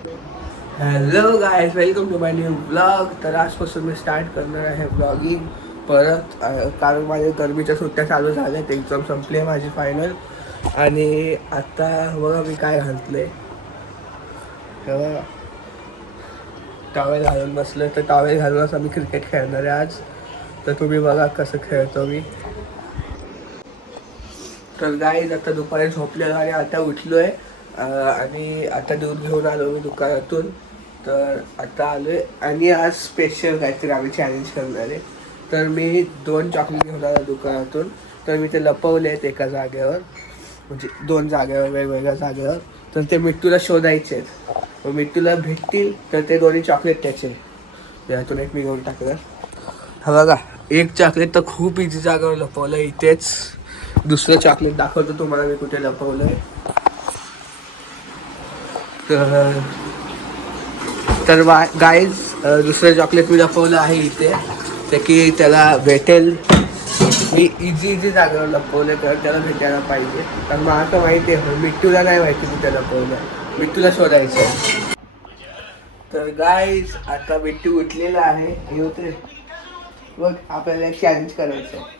Hello guys, welcome to my new blog. तर आजपासून मी start करणार आहे ब्लॉगिंग परत, कारण माझ्या गरमीच्या सुट्ट्या चालू झाल्या, एक्झाम संपली आहे माझी फायनल. आणि आता बघा मी काय घातले, तेव्हा टॉवेल घालून बसलं. तर टॉवेल घालूनच आम्ही क्रिकेट खेळणार आहे आज. तर तुम्ही बघा कसं खेळतो मी. तर गाईज आता दुपारी झोपलेलो आणि आता उठलो आहे, आणि आता दूध घेऊन आलो मी दुकानातून. तर आता आलो आहे आणि आज स्पेशल काहीतरी आम्ही चॅलेंज करणार आहे. तर मी 2 चॉकलेट घेऊन आलो दुकानातून. तर मी ते लपवले आहेत एका जागेवर, म्हणजे 2 जागेवर, वेगवेगळ्या जागेवर. तर ते मिट्टूला शोधायचे आहेत. मग मिट्टूला भेटतील तर ते दोन्ही चॉकलेट त्याचे. त्यातून एक मी घेऊन टाकलं. हा बघा, एक चॉकलेट तर खूप इझी जागेवर लपवलं इथेच. दुसरं चॉकलेट दाखवतो तुम्हाला मी कुठे लपवलं आहे. तर गाईज, दुसरं चॉकलेट मी लपवलं आहे इथे, ते की त्याला भेटेल. मी इझी जागेवर लपवले तर त्याला भेटायला पाहिजे. कारण मला तर माहिती आहे, मिट्टूला नाही माहिती मी त्याला लपवलं. मिट्टूला शोधायचं. तर गाईज आता मिट्टू उठलेला आहे. हे होते बघ, आपल्याला एक चॅलेंज करायचं आहे.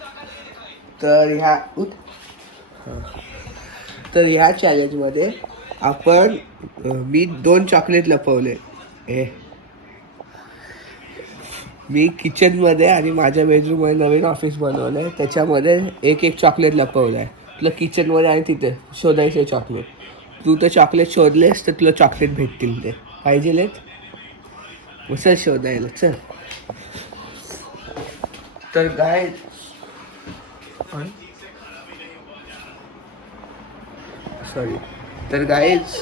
तर ह्या चॅलेंजमध्ये आपण, मी 2 चॉकलेट लपवले. मी किचनमध्ये आणि माझ्या बेडरूममध्ये नवीन ऑफिस बनवलं आहे, त्याच्यामध्ये एक चॉकलेट लपवलं आहे. तुला किचनमध्ये आणि तिथे शोधायचं चॉकलेट. तू ते चॉकलेट शोधलेस तर तुला चॉकलेट भेटतील. ते पाहिजेलेत मग चल शोधायला चल. तर सॉरी. तर गाईज,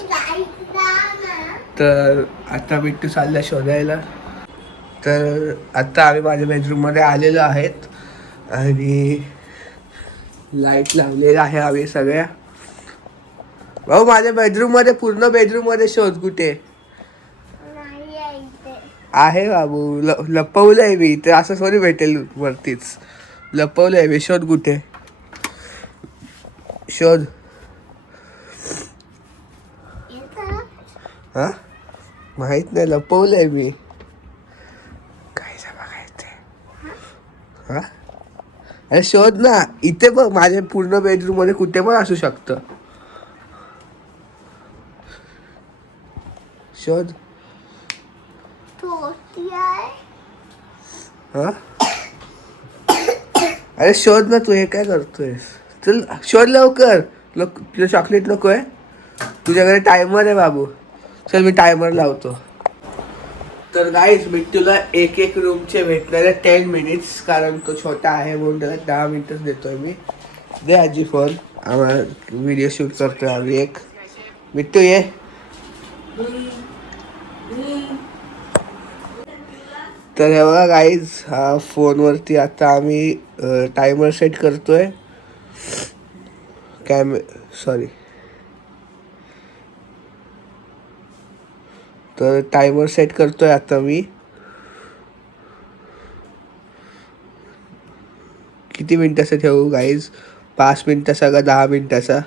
तर आता मिट्टू चालला शोधायला. तर आत्ता आम्ही माझ्या बेडरूममध्ये आलेलो आहेत आणि लाईट लावलेला आहे आम्ही सगळ्या. भाऊ, माझ्या बेडरूममध्ये, पूर्ण बेडरूममध्ये शोध कुठे आहे बाबू. लपवलंय मी ते, असं थोडी भेटेल वरतीच. लपवलंय मी, शोध कुठे, शोध. हा, माहित नाही, लपवलंय मी. काय बघायचंय. हा, अरे शोध ना. इथे बघ, माझ्या पूर्ण बेडरूम मध्ये कुठे पण असू शकतं. शोध. हा, अरे शोध ना. तू हे काय करतोयस? चल शोध लवकर. तुला चॉकलेट नको आहे? तुझ्याकडे टायमर आहे बाबू. चल मी टायमर लावतो. तर गाईज, मिट्टूला एक रूमचे भेटणारे 10 मिनिट्स, कारण तो छोटा आहे म्हणून त्याला 10 मिनिटच देतोय मी. दे आजी फोन, आम्हाला व्हिडिओ शूट करतोय आम्ही एक. मिट्टू ये. तर हे बघा गाईज, हा फोनवरती आता आम्ही टायमर सेट करतोय. सॉरी. तर टायमर सेट करतोय आता मी. किती मिनिटाचं ठेवू गाईज? 5 मिनिटाचा का 10 मिनिटाचा?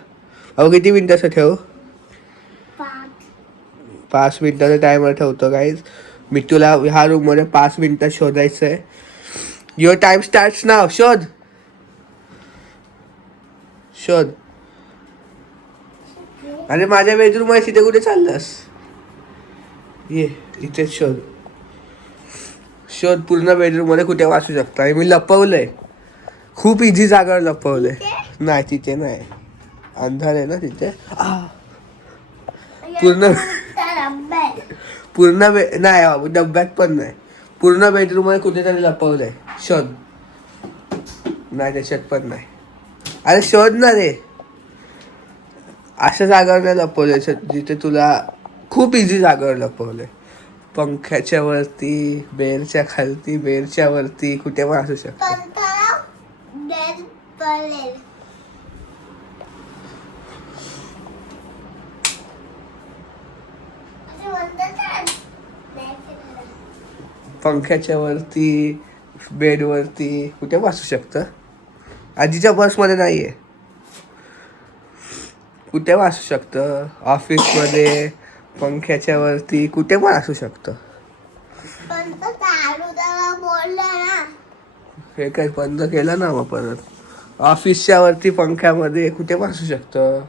अहो किती मिनिटाचं ठेवू? 5 मिनिटाचा टायमर ठेवतो गाईज. मी तुला ह्या रूममध्ये 5 मिनिटात शोधायचं आहे. युअर टाइम स्टार्ट्स नाव. शोध. शोध. अरे माझ्या बेडरूम मध्ये तिथे कुठे चाललास? ये इथेच शोध. शोध पूर्ण बेडरूम मध्ये कुठे वाचू शकता. मी लपवलंय, खूप इझी जागावर लपवलंय. नाही तिथे नाही, अंधार आहे ना तिथे. पूर्ण नाही बाबू, डब्यात पण नाही. पूर्ण बेडरूम मध्ये कुठेतरी लपवलंय. शोध. नाही त्याच्यात पण नाही. अरे शोध ना रे. अशा जागावर नाही लपवलंय जिथे तुला खूप इझी जागावर लपवलंय. पंख्याच्या वरती, बेरच्या खालती, बेरच्या वरती, कुठे पण असू शकतं. पंख्याच्या वरती, बेडवरती, कुठे वाचू शकतं. आजीच्या बसमध्ये नाही आहे. कुठे वाचू शकतं. ऑफिसमध्ये, पंख्याच्या वरती कुठे पण असू शकतं. पण तो चालू तेव्हा बोलला ना. हे काय बंद केलं ना मग परत. ऑफिसच्या वरती पंख्यामध्ये कुठे पण असू शकतं.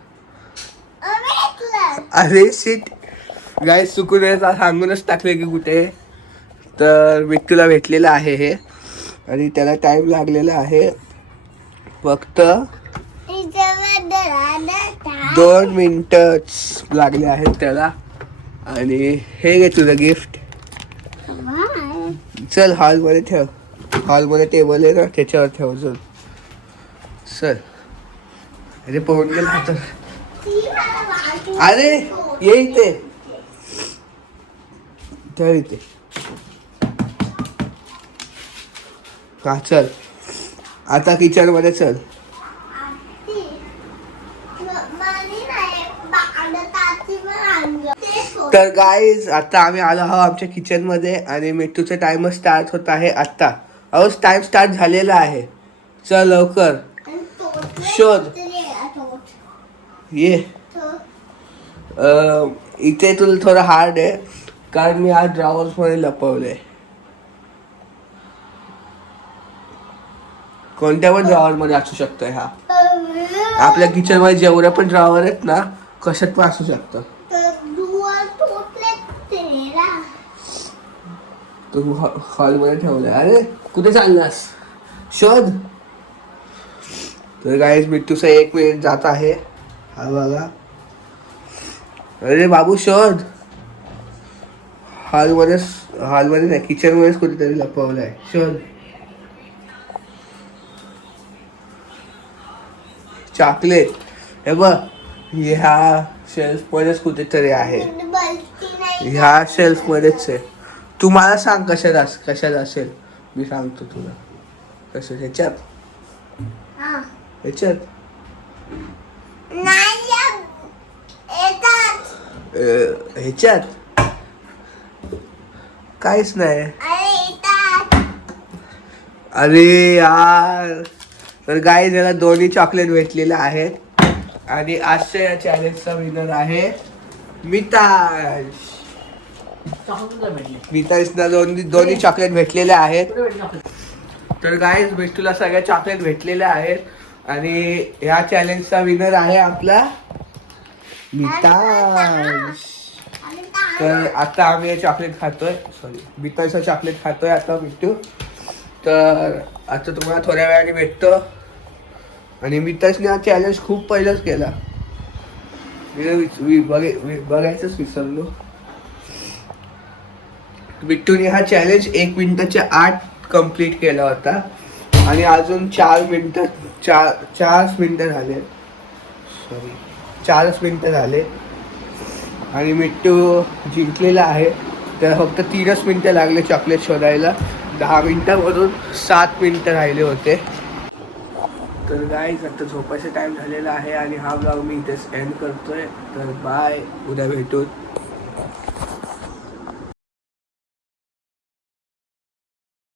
भेटलं. अरे शिट गाईस, चुकून सांगूनच टाकले की कुठे. तर मिट्टूला भेटलेलं आहे हे आणि त्याला टाइम लागलेला आहे फक्त 2 मिनिटच लागले आहेत त्याला. आणि हे घे तुझं गिफ्ट. चल हॉलमध्ये ठेव. हॉलमध्ये टेबल आहे ना त्याच्यावर ठेव. चल अरे पळून गेला तर. अरे ये इथे ठेव इथे. हा चल आता किचन मध्ये चल. तर गाईज आता आम्ही आलो आहोत आमच्या किचन मध्ये आणि मिट्टूचा टाइम स्टार्ट होत आहे आता. अहो टाइम स्टार्ट झालेला आहे. चल लवकर शोध. ये इथे तुला थोडं हार्ड आहे कारण मी आज ड्रॉवर्स मध्ये लपवलंय. कोणत्या पण ड्रॉवर मध्ये असू शकतोय हा. आपल्या किचन मध्ये जेवढे पण ड्रॉवर आहेत ना कशात पण असू शकतं. तू हॉल मध्ये ठेवलाय. अरे कुठे चाललास शोध. तर गाईज मिट्टूचा 1 मिनिट जात आहे. हा बघा. अरे बाबू शोध. हॉलमध्ये नाही किचन मध्येच कुठेतरी लपवलाय. शोध. चॉकलेट हे बघ ह्या शेल्फ मध्येच कुठेतरी आहे. ह्या शेल्फ मध्येच आहे. तू मला सांग कशात असेल. मी सांगतो तुला. कसं ह्याच्यात ह्याच्यात ह्याच्यात काहीच नाही. अरे यार. तर गाईज याला दोन्ही चॉकलेट भेटलेले आहेत आणि आजच्या या चॅलेंजचा विनर आहे मिताज. मिताजला दोन्ही चॉकलेट भेटलेले आहेत. तर गाईज मिट्टूला सगळ्या चॉकलेट भेटलेल्या आहेत आणि ह्या चॅलेंजचा विनर आहे आपला मिताज. तर आता आम्ही हे चॉकलेट खातोय. मिताजचं चॉकलेट खातोय आता मिट्टू. तर आता तुम्हाला थोड्या वेळाने भेटतो. आणि मिताजने हा चॅलेंज खूप पहिलाच केला. बघायचंच विसरलो. मिट्टूने हा चॅलेंज 1 मिनिटाच्या आत कंप्लीट केला होता आणि अजून 4 मिनिटं झाले. 4 मिनिटं झाले आणि मिट्टू जिंकलेला आहे. तर फक्त 3च मिनिटं लागले चॉकलेट शोधायला. 10 मिनिटांमधून 7 मिनिटं राहिले होते. तर गाईज आता झोपायचा टाइम झालेला आहे आणि हा ब्लॉग मी इथेच एंड करतोय. तर बाय. उद्या भेटू.